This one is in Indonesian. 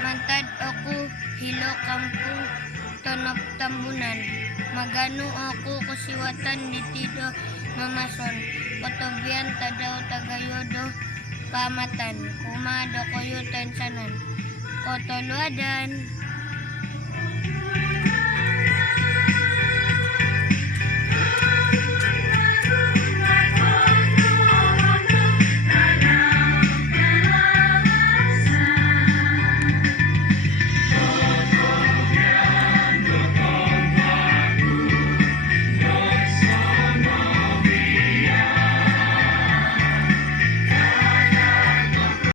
Mantad aku hilo kampung tonop tambunan. Magano ako kusiwatan ditido mamason. Kotobian tadaw tagayodo kamatan. Kumado koyo tensanan. Kotoluadan.